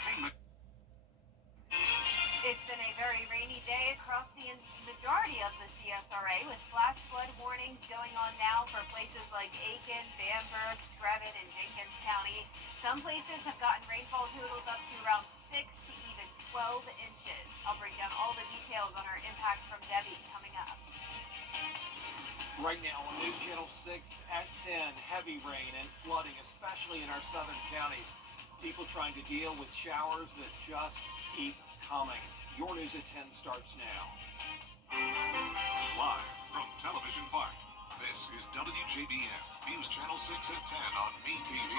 entertainment. It's been a very rainy day across the majority of the CSRA, with flash flood warnings going on now for places like Aiken, Bamberg, Screven, and Jenkins County. Some places have gotten rainfall totals up to around 6 to even 12 inches. I'll break down all the details on our impacts from Debbie coming up. Right now on News Channel 6 at 10, heavy rain and flooding, especially in our southern counties. People trying to deal with showers that just keep coming. Your News at 10 starts now. Live from Television Park, this is WJBF News Channel 6 at 10 on MeTV.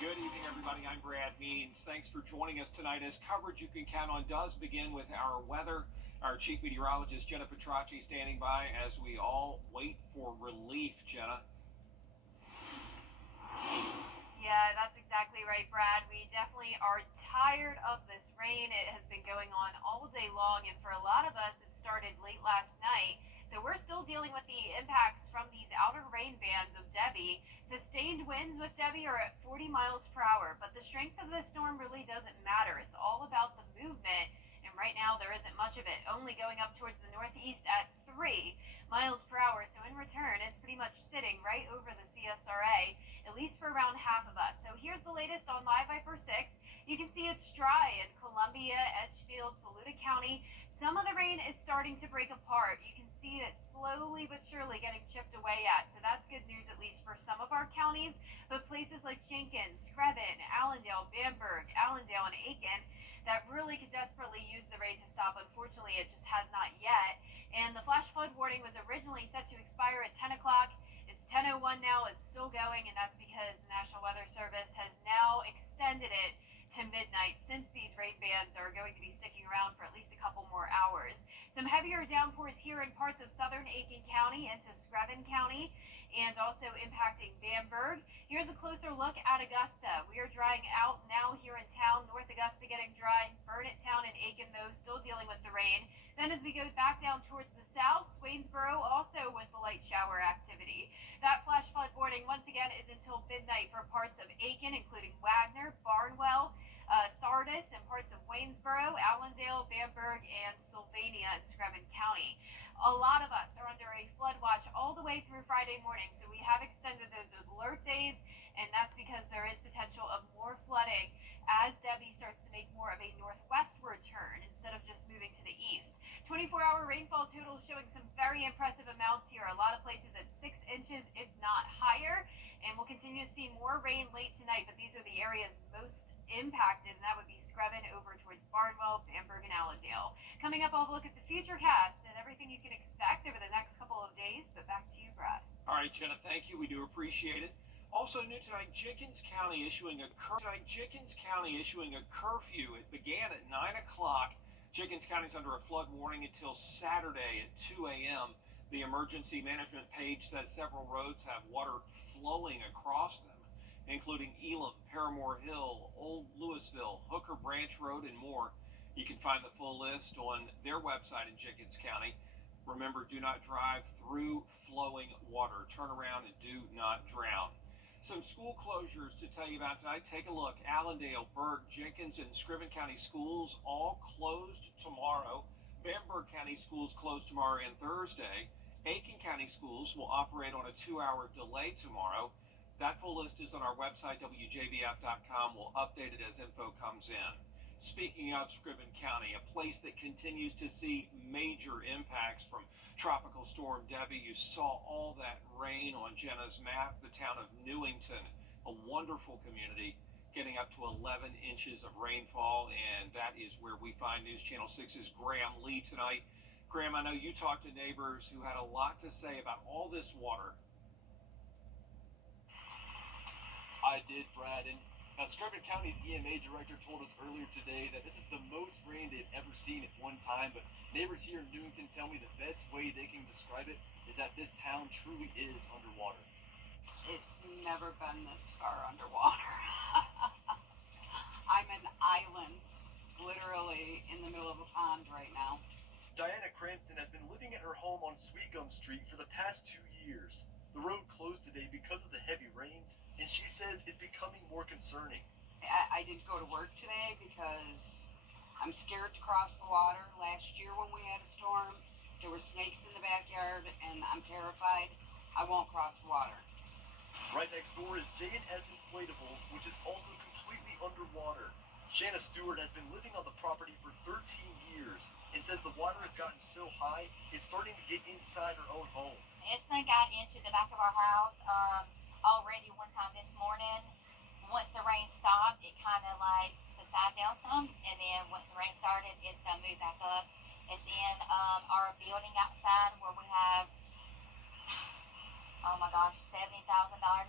Good evening, everybody. I'm Brad Means. Thanks for joining us tonight as coverage you can count on does begin with our weather. Our chief meteorologist, Jenna Petracci, standing by as we all wait for relief. Jenna. Yeah, that's exactly right, Brad. We definitely are tired of this rain. It has been going on all day long, and for a lot of us, it started late last night. So we're still dealing with the impacts from these outer rain bands of Debbie. Sustained winds with Debbie are at 40 miles per hour, but the strength of the storm really doesn't matter. It's all about the movement, and right now there isn't much of it, only going up towards the northeast at 3 miles per hour. So in return, it's pretty much sitting right over the CSRA, at least for around half of us. So here's the latest on Live Viper 6. You can see it's dry in Columbia, Edgefield, Saluda County. Some of the rain is starting to break apart. You can see it slowly but surely getting chipped away at. So that's good news, at least for some of our counties. But places like Jenkins, Screven, Allendale, Bamberg, Allendale, and Aiken that really could desperately use the rain to stop. Unfortunately, it just has not yet. And the flash flood warning was originally set to expire at 10 o'clock. It's 10:01 now. It's still going, and that's because the National Weather Service has now extended it to midnight, since these rain bands are going to be sticking around for at least a couple more hours. Some heavier downpours here in parts of southern Aiken County into Screven County, and also impacting Bamberg. Here's a closer look at Augusta. We are drying out now here in town. North Augusta getting dry. Burnett Town and Aiken, though, still dealing with the rain. Then as we go back down towards the south, Swainsboro also with the light shower activity. That flash flood warning, once again, is until midnight for parts of Aiken, including Wagner, Barnwell, Sardis, and parts of Waynesboro, Allendale, Bamberg, and Sylvania and Screven County. A lot of us are under a flood watch all the way through Friday morning, so we have extended those alert days, and that's because there is potential of more flooding as Debbie starts to make more of a northwestward turn instead of just moving to the east. 24-hour rainfall totals showing some very impressive amounts here. A lot of places at 6 inches, if not higher, and we'll continue to see more rain late tonight, but these are the areas most impacted, and that would be Screven over towards Barnwell, Bamberg, and Allendale. Coming up, I'll have a look at the futurecast and everything you can expect over the next couple of days, but back to you, Brad. All right, Jenna, thank you. We do appreciate it. Also new tonight, Jenkins County issuing a curfew. It began at 9 o'clock. Jenkins County is under a flood warning until Saturday at 2 a.m. The emergency management page says several roads have water flowing across them, including Elam, Paramore Hill, Old Louisville, Hooker Branch Road, and more. You can find the full list on their website in Jenkins County. Remember, do not drive through flowing water. Turn around and do not drown. Some school closures to tell you about tonight. Take a look. Allendale, Berg, Jenkins, and Screven County schools all closed tomorrow. Bamberg County schools closed tomorrow and Thursday. Aiken County schools will operate on a 2-hour delay tomorrow. That full list is on our website, WJBF.com. We'll update it as info comes in. Speaking of Screven County, a place that continues to see major impacts from Tropical Storm Debbie. You saw all that rain on Jenna's map. The town of Newington, a wonderful community, getting up to 11 inches of rainfall, and that is where we find News Channel 6's Graham Lee tonight. Graham, I know you talked to neighbors who had a lot to say about all this water. I did, Brad, and Screven County's EMA director told us earlier today that this is the most rain they've ever seen at one time, but neighbors here in Newington tell me the best way they can describe it is that this town truly is underwater. It's never been this far underwater. I'm an island, literally in the middle of a pond right now. Diana Cranston has been living at her home on Sweetgum Street for the past 2 years. The road closed today because of the heavy rains, and and she says it's becoming more concerning. I didn't go to work today because I'm scared to cross the water. Last year when we had a storm, there were snakes in the backyard, and I'm terrified. I won't cross the water. Right next door is J&S Inflatables, which is also completely underwater. Shanna Stewart has been living on the property for 13 years and says the water has gotten so high it's starting to get inside her own home. It's done got into the back of our house already one time this morning. Once the rain stopped, it kind of like subsided down some, and then once the rain started, it's done moved back up. It's in our building outside where we have, oh my gosh, $70,000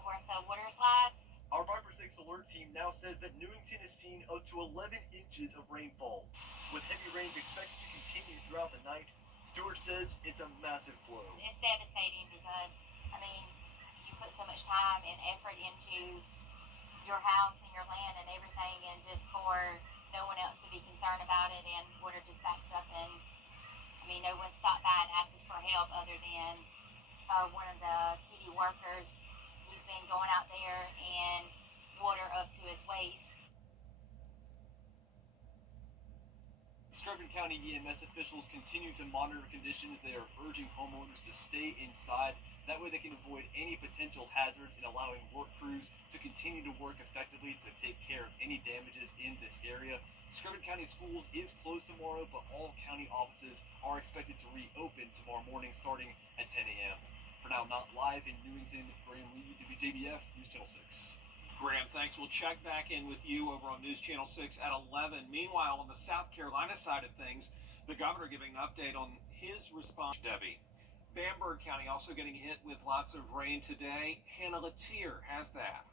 worth of water slides. Our Viper 6 alert team now says that Newington has seen up to 11 inches of rainfall. With heavy rains expected to continue throughout the night, Stewart says it's a massive blow. It's devastating because, I mean, you put so much time and effort into your house and your land and everything, and just for no one else to be concerned about it, and water just backs up, and I mean, no one stopped by and asked us for help other than one of the city workers. He's been going out there and water up to his waist. Screven County EMS officials continue to monitor conditions. They are urging homeowners to stay inside. That way they can avoid any potential hazards and allowing work crews to continue to work effectively to take care of any damages in this area. Screven County Schools is closed tomorrow, but all county offices are expected to reopen tomorrow morning starting at 10 a.m. For now, not live in Newington, Graham Lee, WJBF, News Channel 6. Graham, thanks. We'll check back in with you over on News Channel 6 at 11. Meanwhile, on the South Carolina side of things, the governor giving an update on his response. Debbie. Bamberg County also getting hit with lots of rain today. Hannah Latier has that.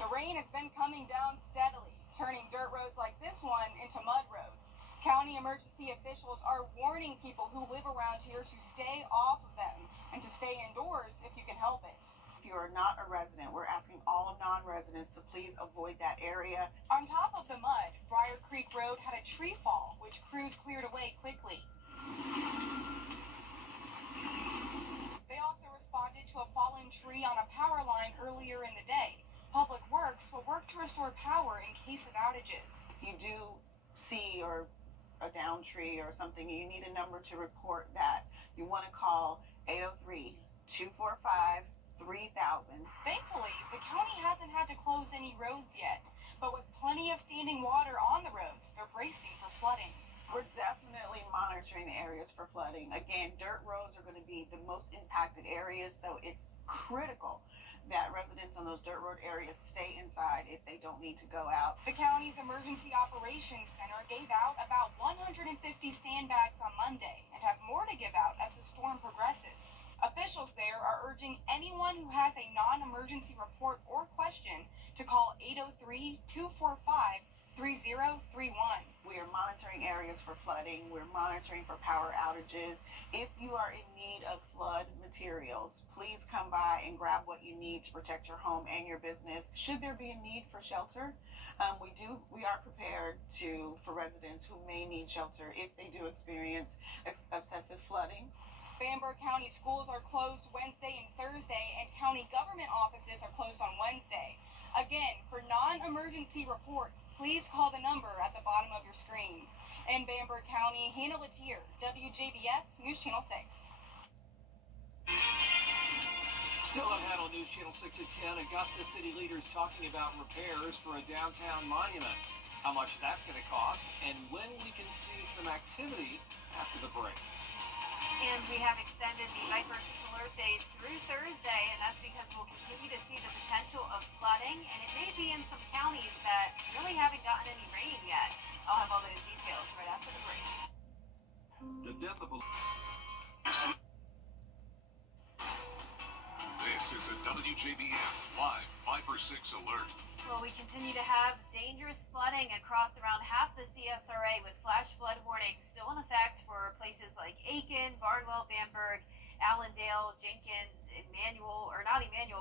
The rain has been coming down steadily, turning dirt roads like this one into mud roads. County emergency officials are warning people who live around here to stay off of them and to stay indoors if you can help it. If you are not a resident, we're asking all non-residents to please avoid that area. On top of the mud, Briar Creek Road had a tree fall, which crews cleared away quickly. They also responded to a fallen tree on a power line earlier in the day. Public Works will work to restore power in case of outages. If you do see or a down tree or something, you need a number to report that. You want to call 803-245-3000. Thankfully, the county hasn't had to close any roads yet, but with plenty of standing water on the roads, they're bracing for flooding. We're definitely monitoring the areas for flooding. Again, dirt roads are going to be the most impacted areas, so it's critical that residents on those dirt road areas stay inside if they don't need to go out. The county's Emergency Operations Center gave out about 150 sandbags on Monday and have more to give out as the storm progresses. Officials there are urging anyone who has a non-emergency report or question to call 803-245-3031. We are monitoring areas for flooding. We're monitoring for power outages. If you are in need of flood materials, please come by and grab what you need to protect your home and your business. Should there be a need for shelter, we are prepared for residents who may need shelter if they do experience excessive flooding. Bamberg County schools are closed Wednesday and Thursday, and county government offices are closed on Wednesday. Again, for non-emergency reports, please call the number at the bottom of your screen. In Bamberg County, Hannah Latier, WJBF, News Channel 6. Still ahead on News Channel 6 at 10, Augusta city leaders talking about repairs for a downtown monument. How much that's going to cost, and when we can see some activity after the break. And we have extended the Viper 6 alert days through Thursday, and that's because we'll continue to see the potential of flooding, and it may be in some counties that really haven't gotten any rain yet. I'll have all those details right after the break. The death of a... This is a WJBF live Viper 6 alert. Well, we continue to have dangerous flooding across around half the CSRA, with flash flood warnings still in effect for places like Aiken, Barnwell, Bamberg, Allendale, Jenkins,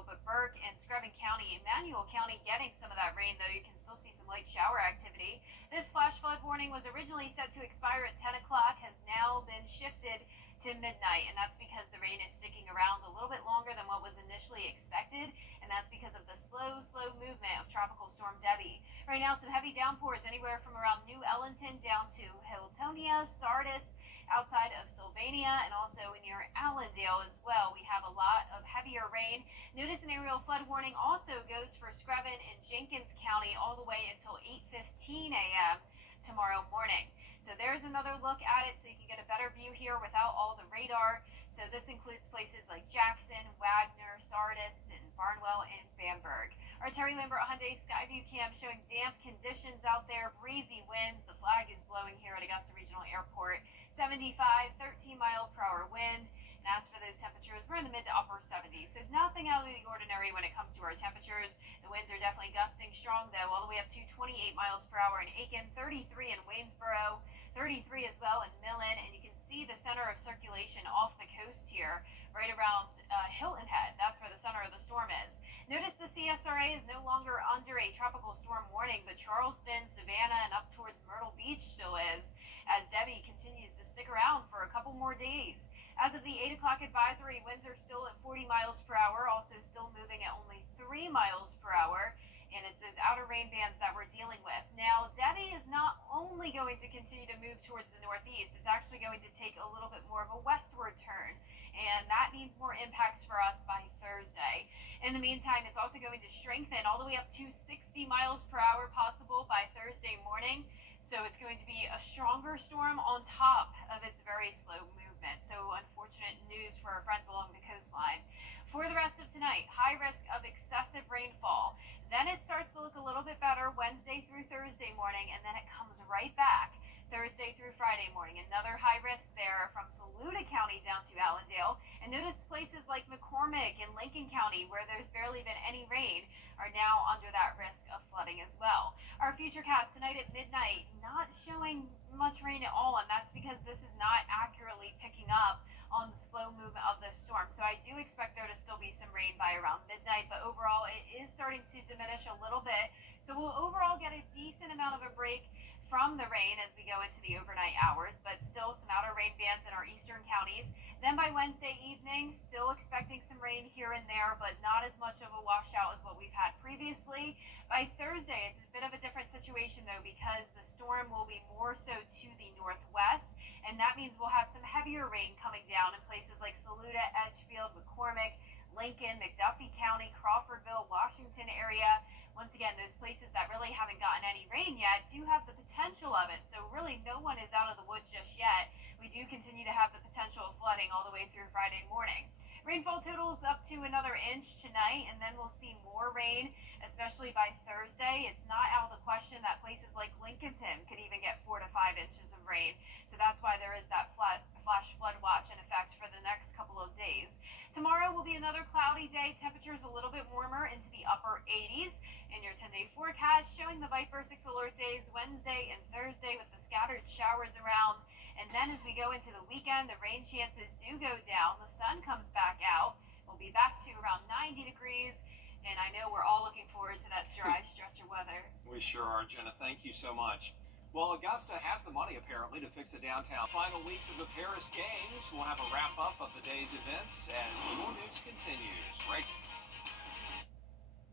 but Burke and Screven County. Emmanuel County getting some of that rain, though you can still see some light shower activity. This flash flood warning was originally set to expire at 10 o'clock, has now been shifted to midnight, and that's because the rain is sticking around a little bit longer than what was initially expected, and that's because of the slow movement of Tropical Storm Debbie. Right now, some heavy downpours anywhere from around New Ellington down to Hiltonia, Sardis, outside of Sylvania, and also near Allendale as well. We have a lot of heavier rain. Notice an aerial flood warning also goes for Screven and Jenkins County all the way until 8:15 a.m. tomorrow morning. So there's another look at it so you can get a better view here without all the radar. So this includes places like Jackson, Wagner, Sardis, and Barnwell and Bamberg. Our Terry Lambert Hyundai Skyview Cam showing damp conditions out there, breezy winds. The flag is blowing here at Augusta Regional Airport. 75, 13-mile-per-hour wind. And as for those temperatures, we're in the mid to upper 70s. So nothing out of the ordinary when it comes to our temperatures. The winds are definitely gusting strong, though, all the way up to 28 miles per hour in Aiken, 33 in Waynesboro, 33 as well in Millen. And you can see the center of circulation off the coast here, right around Hilton Head. That's where the center of the storm is. Notice the CSRA is no longer under a tropical storm warning, but Charleston, Savannah, and up towards Myrtle Beach still is, as Debbie continues to stick around for a couple more days. As of the 8 o'clock advisory, winds are still at 40 miles per hour, also still moving at only 3 miles per hour. And it's those outer rain bands that we're dealing with. Now, Debbie is not only going to continue to move towards the northeast, it's actually going to take a little bit more of a westward turn. And that means more impacts for us by Thursday. In the meantime, it's also going to strengthen all the way up to 60 miles per hour possible by Thursday morning. So it's going to be a stronger storm on top of its very slow movement. So unfortunate news for our friends along the coastline. For the rest of tonight, high risk of excessive rainfall. Then it starts to look a little bit better Wednesday through Thursday morning, and then it comes right back Thursday through Friday morning. Another high risk there from Saluda County down to Allendale. And notice places like McCormick and Lincoln County, where there's barely been any rain, are now under that risk of flooding as well. Our futurecast tonight at midnight, not showing much rain at all, and that's because this is not accurately picking up on the slow movement of this storm. So I do expect there to still be some rain by around midnight, but overall it is starting to diminish a little bit. So we'll overall get a decent amount of a break from the rain as we go into the overnight hours, but still some outer rain bands in our eastern counties. Then by Wednesday evening, still expecting some rain here and there, but not as much of a washout as what we've had previously. By Thursday, it's a bit of a different situation though, because the storm will be more so to the northwest, and that means we'll have some heavier rain coming down in places like Saluda, Edgefield, McCormick, Lincoln, McDuffie County, Crawfordville, Washington area. Once again, those places that really haven't gotten any rain yet do have the potential of it. So really no one is out of the woods just yet. We do continue to have the potential of flooding all the way through Friday morning. Rainfall totals up to another inch tonight, and then we'll see more rain, especially by Thursday. It's not out of the question that places like Lincolnton could even get 4 to 5 inches of rain. So that's why there is that flash flood watch in effect for the next couple of days. Tomorrow will be another cloudy day. Temperatures a little bit warmer into the upper 80s. In your 10-day forecast, showing the Viper 6 alert days Wednesday and Thursday with the scattered showers around. And then as we go into the weekend, the rain chances do go down. The sun comes back out. We'll be back to around 90 degrees. And I know we're all looking forward to that dry stretch of weather. We sure are, Jenna. Thank you so much. Well, Augusta has the money, apparently, to fix the downtown. Final weeks of the Paris Games. We'll have a wrap-up of the day's events as your news continues. Right.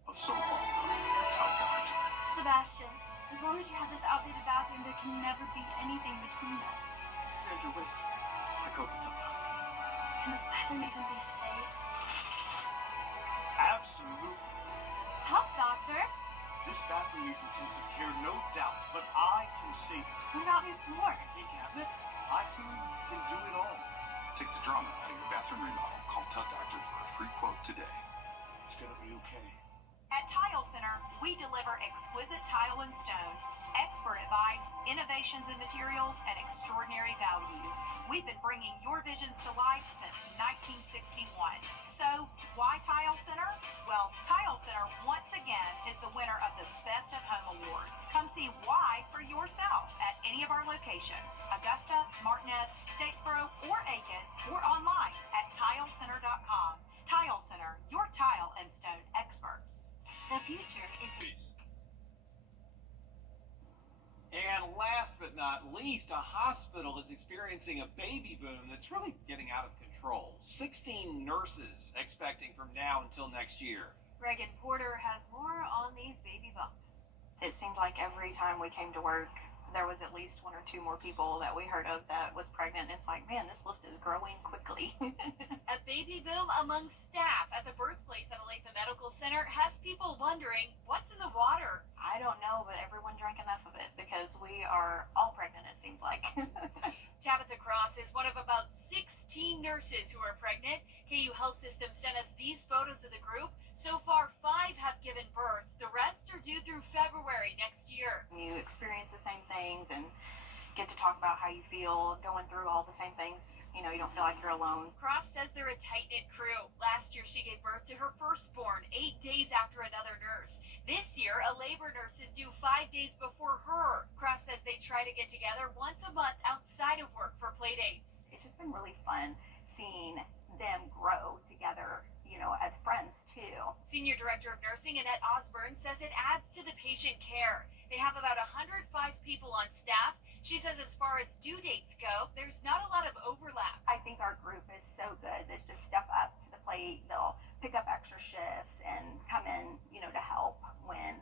A soap opera. Top guard. Sebastian, as long as you have this outdated bathroom, there can never be anything between us. Sandra, wait. I called the top doctor. Can this bathroom even be safe? Absolutely. Top doctor? This bathroom needs intensive care, no doubt, but I can save it. What about new floors? Take cabinets. I too can do it all. Take the drama out of your bathroom remodel. Call Tut Doctor for a free quote today. It's gonna be okay. At Tile Center, we deliver exquisite tile and stone, expert advice, innovations in materials, and extraordinary value. We've been bringing your visions to life since 1961. So, why Tile Center? Well, Tile Center, once again, is the winner of the Best of Home Award. Come see why for yourself at any of our locations, Augusta, Martinez, Statesboro, or Aiken, or online at tilecenter.com. Tile Center, your tile and stone experts. The future is... And but not least, a hospital is experiencing a baby boom that's really getting out of control. 16 nurses expecting from now until next year. Reagan Porter has more on these baby bumps. It seemed like every time we came to work, there was at least one or two more people that we heard of that was pregnant. It's like, man, this list is growing quickly. A baby boom among staff at the birthplace at Olathe Medical Center has people wondering what's in the water. I don't know, but everyone drank enough of it because we are all pregnant, it seems like. Tabitha Cross is one of about 16 nurses who are pregnant. KU Health System sent us these photos of the group. So far, 5 have given birth. The rest are due through February next year. You experience the same things and get to talk about how you feel going through all the same things. You know, you don't feel like you're alone. Cross says they're a tight-knit crew. Last year, she gave birth to her firstborn 8 days after another nurse. This year, a labor nurse is due 5 days before her. Cross says they try to get together once a month outside of work for play dates. It's just been really fun seeing them grow together, you know, as friends too. Senior Director of Nursing Annette Osborne says it adds to the patient care. They have about 105 people on staff. She says as far as due dates go, there's not a lot of overlap. I think our group is so good. They just step up to the plate. They'll pick up extra shifts and come in, you know, to help when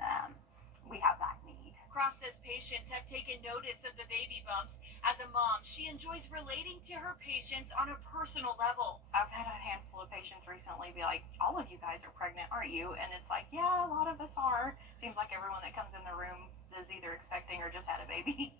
we have that need. Cross says patients have taken notice of the baby bumps. As a mom, she enjoys relating to her patients on a personal level. I've had a handful of patients recently be like, all of you guys are pregnant, aren't you? And it's like, yeah, a lot of us are. Seems like everyone that comes in the room is either expecting or just had a baby.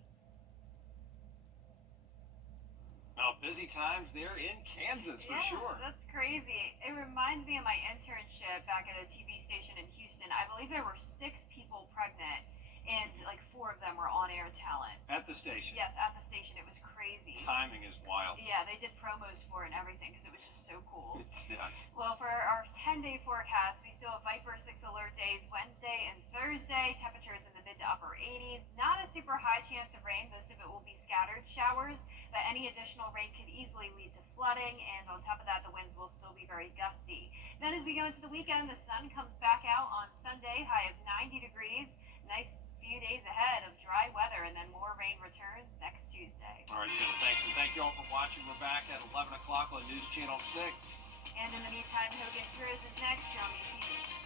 Oh, busy times there in Kansas for sure. That's crazy. It reminds me of my internship back at a TV station in Houston. I believe there were 6 people pregnant, and like 4 of them were on-air talent. At the station. Yes, at the station. It was crazy. Timing is wild. Yeah, they did promos for it and everything because it was just so cool. It's nice. Well, for our 10-day forecast, we still have Viper 6 alert days Wednesday and Thursday. Temperatures in the mid to upper 80s. Not a super high chance of rain. Most of it will be scattered showers, but any additional rain could easily lead to flooding. And on top of that, the winds will still be very gusty. Then as we go into the weekend, the sun comes back out on Sunday, high of 90 degrees. Nice few days ahead of dry weather, and then more rain returns next Tuesday. All right, Tim, thanks, and thank you all for watching. We're back at 11 o'clock on News Channel 6. And in the meantime, Hogan's Heroes is next here on WTV.